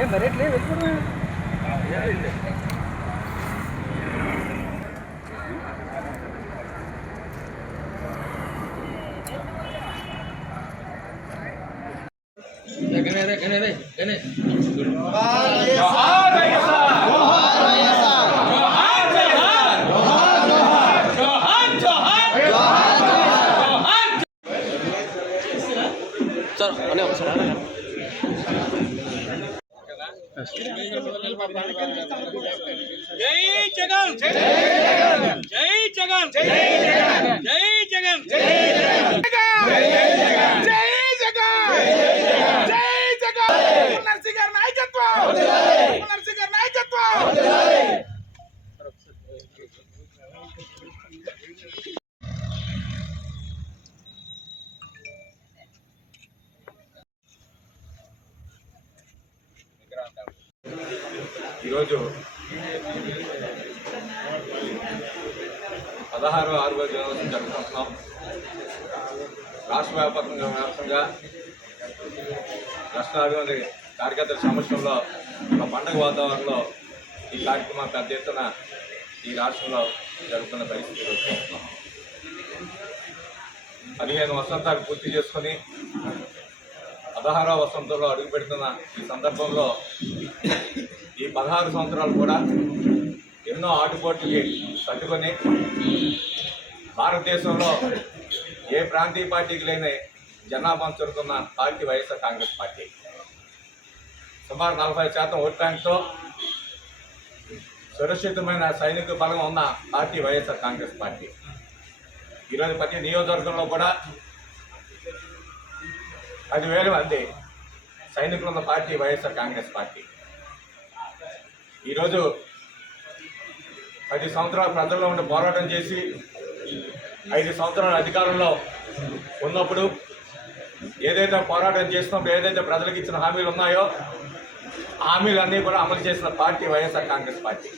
ఏం మరేట్లే వెతుకున్నా సార్ అనే ఒకసారి జై జగన్ జై జగన్ జై జగన్ జై జగన్ జై జగన్ జై జగన్ జై జగన్ జై జగన్ నర్సింగ్ గారి నాయకత్వం నర్సింగ్ గారి నాయకత్వం ఈరోజు 16వ దినోత్సవం జరుపుకుంటున్నాం. రాష్ట్ర వ్యాప్తంగా రాష్ట్రాల కార్యకర్తల సమక్షంలో ఒక పండుగ వాతావరణంలో ఈ కార్యక్రమం పెద్ద ఎత్తున ఈ రాష్ట్రంలో జరుగుతున్న పరిస్థితి చూస్తున్నాం. 15 వసంతాలు పూర్తి చేసుకొని 16వ వసంతంలో అడుగుపెడుతున్న ఈ సందర్భంలో ఈ 16 సంవత్సరాలు కూడా ఎన్నో ఆటుపోట్లకి తట్టుకొని భారతదేశంలో ఏ ప్రాంతీయ పార్టీకి లేని జనాభాను చురుకున్న పార్టీ వైఎస్ఆర్ కాంగ్రెస్ పార్టీ. సుమారు 40% ఓట్ బ్యాంక్తో సురక్షితమైన సైనిక బలం ఉన్న పార్టీ వైఎస్ఆర్ కాంగ్రెస్ పార్టీ. ఈరోజు ప్రతి నియోజకవర్గంలో కూడా 10,000 మంది సైనికులు ఉన్న పార్టీ వైఎస్ఆర్ కాంగ్రెస్ పార్టీ. ఈరోజు 10 సంవత్సరాలు ప్రజల్లో ఉండి పోరాటం చేసి 5 సంవత్సరాల అధికారంలో ఉన్నప్పుడు ఏదైతే పోరాటం చేసినప్పుడు ఏదైతే ప్రజలకు ఇచ్చిన హామీలు ఉన్నాయో హామీలన్నీ కూడా అమలు చేసిన పార్టీ వైఎస్ఆర్ కాంగ్రెస్ పార్టీ.